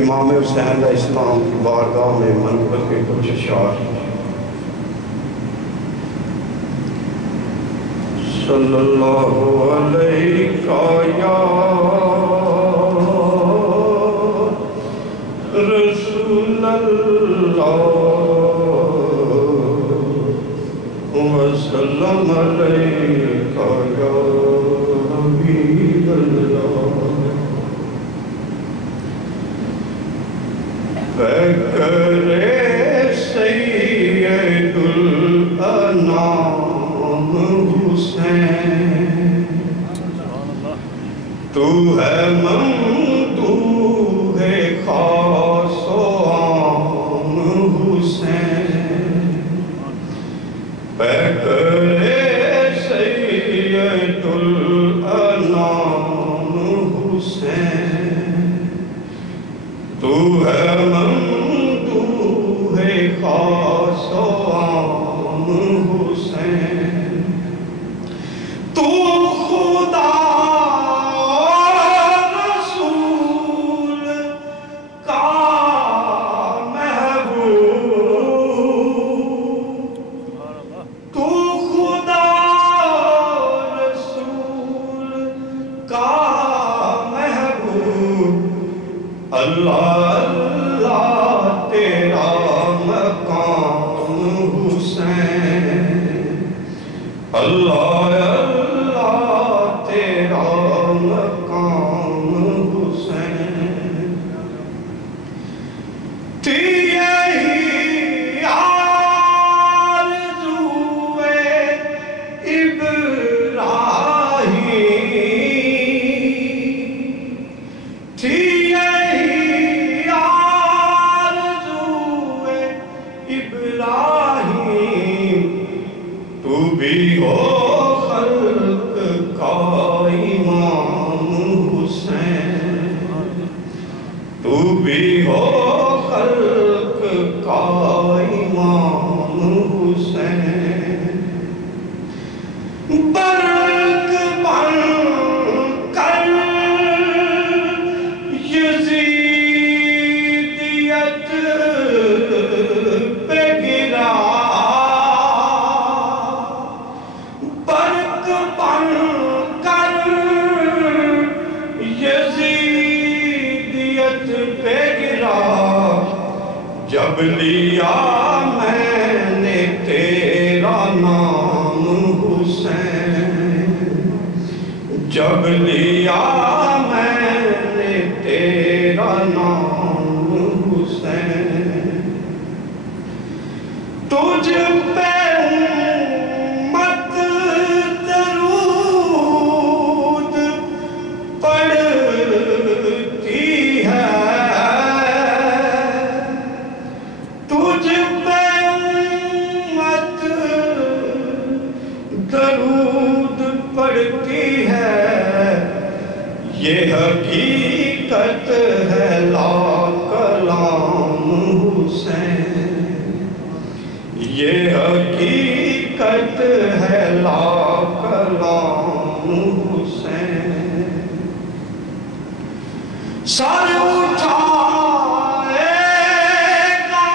امام حسین علیہ السلام کی بارگاہ میں منقبت کے کچھ اشعار۔ صلی اللہ علیہ یا رسول اللہ وسلم علیہ یا حبیب اللہ۔ فکر سید الانام حسین، تو ہے ممدوح خاص و عام حسین۔ فکر سید الانام حسین، تو ہے ممدوح خاص و عام حسین۔ تو خدا رسول کا محبوب، تو خدا رسول کا محبوب، اللہ اللہ تیرا مقام حسین، اللہ اللہ تیرا مقام حسین۔ یہی آرزو ابراہیم، تو بھی ہو خلق کا امام حسین، تو بھی ہو خلق کا امام حسین۔ برق بن کر یزیدیت پہ گرا، برق بن کر یزیدیت پہ گرا، جب لیا میں نے تیرا نام حسین، جب لیا میں نے تیرا نام حسین۔ تجھ پہ امت درود پڑھتی ہے، تجھ پہ امت درود پڑھتی ہے، یہ حقیقت ہے لا کلام حسین، یہ حقیقت ہے لا کلام حسین۔ سر اٹھائے گا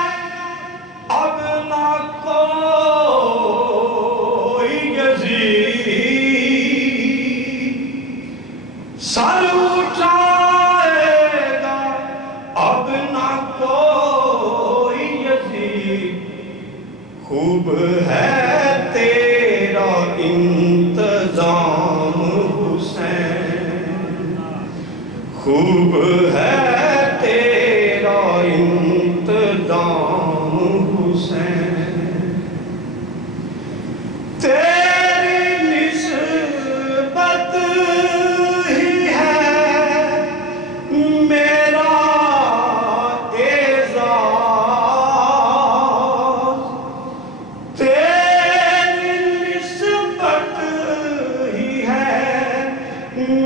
اب نہ کوئی یزید، سر اٹھائے گا اب نہ کوئی یزید، خوب ہے تیرا انتظام حسین، خوب ہے تیرا انتظام حسین۔ تیری نسبت ہی ہے میرا اعزاز، تیری نسبت ہی ہے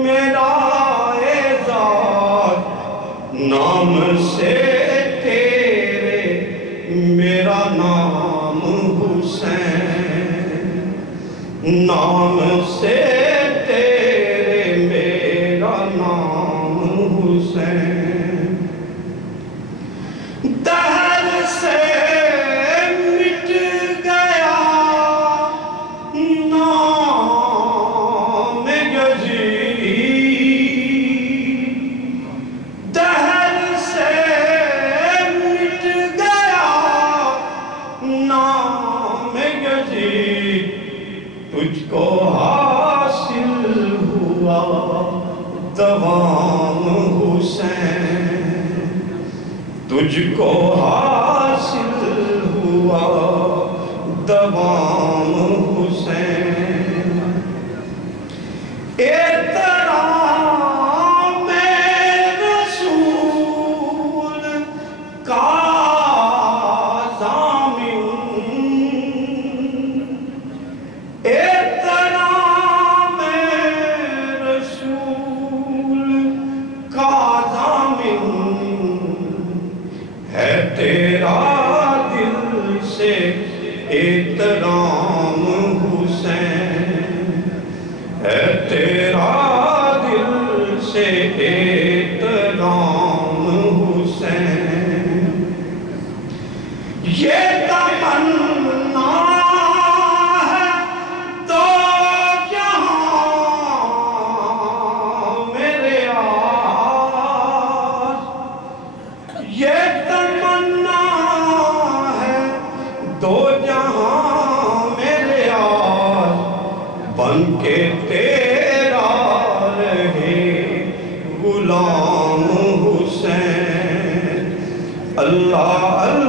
میرا اعزاز، نام سے تیرے میرا نام حسین، نام سے تیرے میرا نام حسین۔ تجھ کو حاصل ہوا دوام حسین احترام رسول کا ضامن احترام رسول کا ضامن ہے تیرا دل سے احترام حسین ہے تیرا دل سے احترام حسین یہ تمنا ہے تو جہاں میرے آج یہ تمنا ہے دو جہاں میرے آج بن کے تیرا رہے غلام حسین اللہ